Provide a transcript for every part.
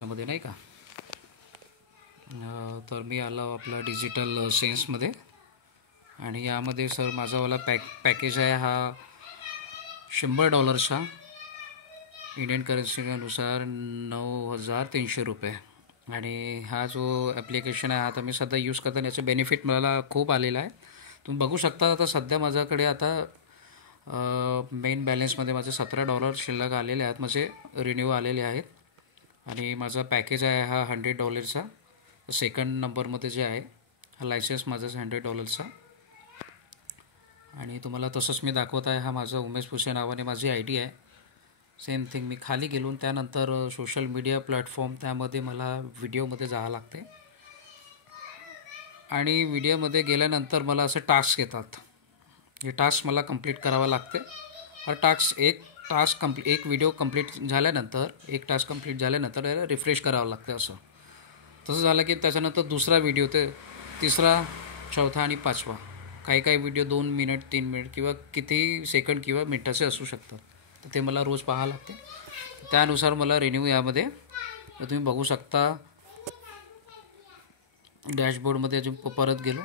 मध्ये नाही का. तर मी आलो आपला डिजिटल सेन्समध्ये आणि यामध्ये सर माझावाला पॅकेज आहे हा $100 इंडियन करन्सीनुसार 9,300 रुपये. आणि हा जो ॲप्लिकेशन आहे आता मी सध्या यूज करताना याचं बेनिफिट मला खूप आलेलं आहे. तुम्ही बघू शकता आता सध्या माझ्याकडे आता मेन बॅलन्समध्ये माझे $17 शिल्लक आलेले आहेत, माझे रिन्यू आलेले आहेत. आणि माझा पॅकेज आहे हा $100चा. सेकंड नंबरमध्ये जे आहे हा लायसन्स माझा $100चा. आणि तुम्हाला तसंच मी दाखवत आहे. हा माझा उमेश भुसे नावाने माझी आय डी आहे. सेम थिंग मी खाली गेलो त्यानंतर सोशल मीडिया प्लॅटफॉर्म त्यामध्ये मला व्हिडिओमध्ये जावं लागते. आणि व्हिडिओमध्ये गेल्यानंतर मला असं टास्क येतात. हे टास्क मला कंप्लीट करावं लागते. हा एक व्हिडिओ कंप्लीट झाल्यानंतर एक टास्क कंप्लीट झाल्यानंतर रिफ्रेश करावं लागतं. असं तसं झालं की त्याच्यानंतर दुसरा व्हिडिओ, ते तिसरा, चौथा आणि पाचवा. काही व्हिडिओ 2 मिनिट 3 मिनिट किंवा किती सेकंड किंवा मिनटाचे असू शकतात. तर ते मला रोज पाहावं लागते. त्यानुसार मला रिन्यू यामध्ये तुम्ही बघू शकता. डॅशबोर्डमध्ये अजून परत गेलो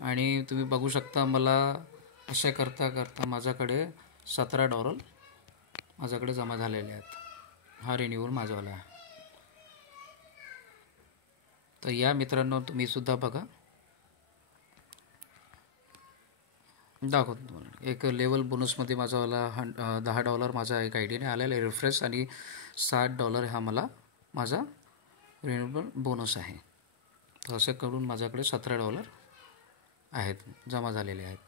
आणि तुम्ही बघू शकता मला अशा करता माझ्याकडे $17 माझ्याकडे जमा झालेले आहेत. हा रिन्यूअल माझावाला आहे. तर या मित्रांनो तुम्हीसुद्धा बघा. दाखवतो तुम्हाला एक लेवल बोनसमध्ये माझावाला $10 माझा एक आय डीने आलेला आहे रिफ्रेश. आणि $60 हा मला माझा रिन्युअल बोनस आहे. तर असं करून माझ्याकडे $17 आहेत, जमा झालेले आहेत.